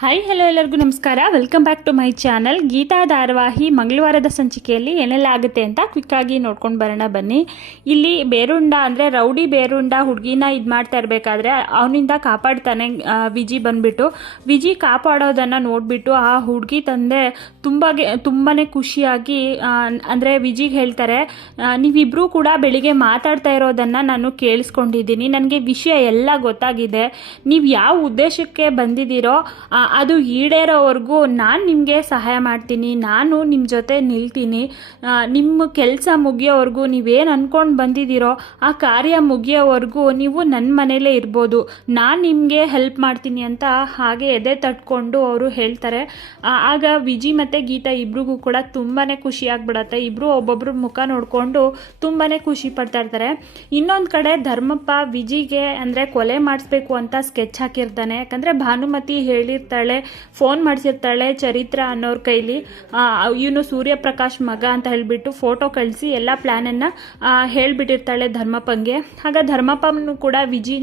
Hi hello ಎಲ್ಲರಿಗೂ ನಮಸ್ಕಾರ. Welcome back to my channel Geetha ಧಾರಾವಾಹಿ ಮಂಗಳವಾರದ ಸಂಚಿಕೆಯಲ್ಲಿ ಏನೆಲ್ಲ ಆಗುತ್ತೆ ಅಂತ ಕ್ವಿಕ್ಕಾಗಿ ನೋಡ್ಕೊಂಡು ಬರೋಣ ಬನ್ನಿ. ಇಲ್ಲಿ ಬೇರುಂಡ ಅಂದರೆ ರೌಡಿ ಬೇರುಂಡ ಹುಡುಗಿನ ಇದು ಮಾಡ್ತಾ ಇರಬೇಕಾದ್ರೆ ಅವನಿಂದ ಕಾಪಾಡ್ತಾನೆ ವಿಜಿ ಬಂದ್ಬಿಟ್ಟು. ವಿಜಿ ಕಾಪಾಡೋದನ್ನು ನೋಡಿಬಿಟ್ಟು ಆ ಹುಡುಗಿ ತಂದೆ ತುಂಬಾಗೆ ತುಂಬಾ ಖುಷಿಯಾಗಿ ಅಂದರೆ ವಿಜಿಗೆ ಹೇಳ್ತಾರೆ ನೀವಿಬ್ಬರೂ ಕೂಡ ಬೆಳಿಗ್ಗೆ ಮಾತಾಡ್ತಾ ಇರೋದನ್ನು ನಾನು ಕೇಳಿಸ್ಕೊಂಡಿದ್ದೀನಿ. ನನಗೆ ವಿಷಯ ಎಲ್ಲ ಗೊತ್ತಾಗಿದೆ. ನೀವು ಯಾವ ಉದ್ದೇಶಕ್ಕೆ ಬಂದಿದ್ದೀರೋ ಅದು ಈಡೇರೋವರೆಗೂ ನಾನು ನಿಮಗೆ ಸಹಾಯ ಮಾಡ್ತೀನಿ, ನಾನು ನಿಮ್ಮ ಜೊತೆ ನಿಲ್ತೀನಿ. ನಿಮ್ಮ ಕೆಲಸ ಮುಗಿಯೋವರೆಗೂ ನೀವೇನು ಅಂದ್ಕೊಂಡು ಬಂದಿದ್ದೀರೋ ಆ ಕಾರ್ಯ ಮುಗಿಯೋವರೆಗೂ ನೀವು ನನ್ನ ಮನೇಲೇ ಇರ್ಬೋದು. ನಾನು ನಿಮಗೆ ಹೆಲ್ಪ್ ಮಾಡ್ತೀನಿ ಅಂತ ಹಾಗೆ ಎದೆ ತಟ್ಕೊಂಡು ಅವರು ಹೇಳ್ತಾರೆ. ಆಗ ವಿಜಿ ಮತ್ತು ಗೀತಾ ಇಬ್ರಿಗೂ ಕೂಡ ತುಂಬಾ ಖುಷಿ ಆಗ್ಬಿಡತ್ತೆ. ಇಬ್ಬರು ಒಬ್ಬೊಬ್ಬರು ಮುಖ ನೋಡಿಕೊಂಡು ತುಂಬಾ ಖುಷಿ ಪಡ್ತಾ ಇರ್ತಾರೆ. ಇನ್ನೊಂದು ಕಡೆ ಧರ್ಮಪ್ಪ ವಿಜಿಗೆ ಅಂದರೆ ಕೊಲೆ ಮಾಡಿಸ್ಬೇಕು ಅಂತ ಸ್ಕೆಚ್ ಹಾಕಿರ್ತಾನೆ. ಯಾಕಂದರೆ ಭಾನುಮತಿ ಹೇಳಿರ್ತಾಳೆ ಫೋನ್ ಮಾಡಿಸಿರ್ತಾಳೆ ಚರಿತ್ರ ಅನ್ನೋರ ಕೈಲಿ. ಇವನು ಸೂರ್ಯಪ್ರಕಾಶ್ ಮಗ ಅಂತ ಹೇಳಿಬಿಟ್ಟು ಫೋಟೋ ಕಳಿಸಿ ಎಲ್ಲ ಪ್ಲ್ಯಾನನ್ನು ಹೇಳಿಬಿಟ್ಟಿರ್ತಾಳೆ ಧರ್ಮಪ್ಪಂಗೆ. ಆಗ ಧರ್ಮಪ್ಪನು ಕೂಡ ವಿಜಿ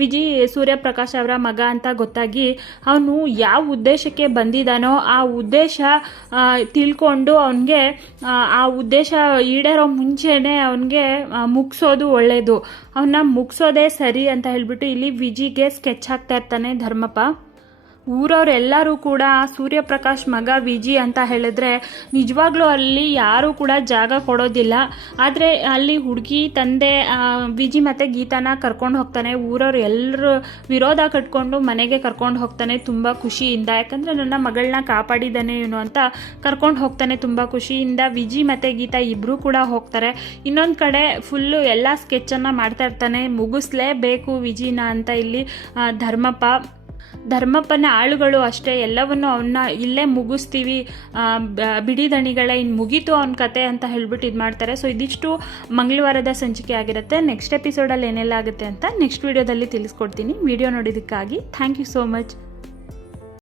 ವಿಜಿ ಸೂರ್ಯಪ್ರಕಾಶ್ ಅವರ ಮಗ ಅಂತ ಗೊತ್ತಾಗಿ ಅವನು ಯಾವ ಉದ್ದೇಶಕ್ಕೆ ಬಂದಿದ್ದಾನೋ ಆ ಉದ್ದೇಶ ತಿಳ್ಕೊಂಡು ಅವನಿಗೆ, ಆ ಉದ್ದೇಶ ಈಡೇರೋ ಮುಂಚೆನೆ ಅವನಿಗೆ ಮುಗಿಸೋದು ಒಳ್ಳೆಯದು ಅವನ್ನ ಮುಗಿಸೋದೇ ಸರಿ ಅಂತ ಹೇಳ್ಬಿಟ್ಟು ಇಲ್ಲಿ ವಿಜಿಗೆ ಸ್ಕೆಚ್ ಹಾಕ್ತಾ ಇರ್ತಾನೆ ಧರ್ಮಪ್ಪ. ಊರವರೆಲ್ಲರೂ ಕೂಡ ಸೂರ್ಯಪ್ರಕಾಶ್ ಮಗ ವಿಜಿ ಅಂತ ಹೇಳಿದ್ರೆ ನಿಜವಾಗ್ಲೂ ಅಲ್ಲಿ ಯಾರೂ ಕೂಡ ಜಾಗ ಕೊಡೋದಿಲ್ಲ. ಆದರೆ ಅಲ್ಲಿ ಹುಡುಗಿ, ತಂದೆ ವಿಜಿ ಮತ್ತು ಗೀತಾನ ಕರ್ಕೊಂಡು ಹೋಗ್ತಾನೆ. ಊರವ್ರು ಎಲ್ಲರೂ ವಿರೋಧ ಕಟ್ಕೊಂಡು ಮನೆಗೆ ಕರ್ಕೊಂಡು ಹೋಗ್ತಾನೆ ತುಂಬ ಖುಷಿಯಿಂದ. ಯಾಕಂದರೆ ನನ್ನ ಮಗಳನ್ನ ಕಾಪಾಡಿದ್ದಾನೆ ಇವನು ಅಂತ ಕರ್ಕೊಂಡು ಹೋಗ್ತಾನೆ ತುಂಬ ಖುಷಿಯಿಂದ. ವಿಜಿ ಮತ್ತು ಗೀತಾ ಇಬ್ಬರೂ ಕೂಡ ಹೋಗ್ತಾರೆ. ಇನ್ನೊಂದು ಕಡೆ ಫುಲ್ಲು ಎಲ್ಲ ಸ್ಕೆಚನ್ನು ಮಾಡ್ತಾ ಇರ್ತಾನೆ. ಮುಗಿಸ್ಲೇಬೇಕು ವಿಜಿನ ಅಂತ ಇಲ್ಲಿ ಧರ್ಮಪ್ಪ. ಧರ್ಮಪ್ಪನ ಆಳುಗಳು ಅಷ್ಟೇ, ಎಲ್ಲವನ್ನು ಅವನ್ನ ಇಲ್ಲೇ ಮುಗಿಸ್ತೀವಿ. ಬಿಡಿದಣಿಗಳ ಇನ್ನು ಮುಗೀತು ಅವನ ಕತೆ ಅಂತ ಹೇಳ್ಬಿಟ್ಟು ಇದು ಮಾಡ್ತಾರೆ. ಸೊ ಇದಿಷ್ಟು ಮಂಗಳವಾರದ ಸಂಚಿಕೆ ಆಗಿರುತ್ತೆ. ನೆಕ್ಸ್ಟ್ ಎಪಿಸೋಡಲ್ಲಿ ಏನೆಲ್ಲ ಆಗುತ್ತೆ ಅಂತ ನೆಕ್ಸ್ಟ್ ವಿಡಿಯೋದಲ್ಲಿ ತಿಳಿಸ್ಕೊಡ್ತೀನಿ. ವಿಡಿಯೋ ನೋಡಿದ್ದಕ್ಕಾಗಿ ಥ್ಯಾಂಕ್ ಯು ಸೋ ಮಚ್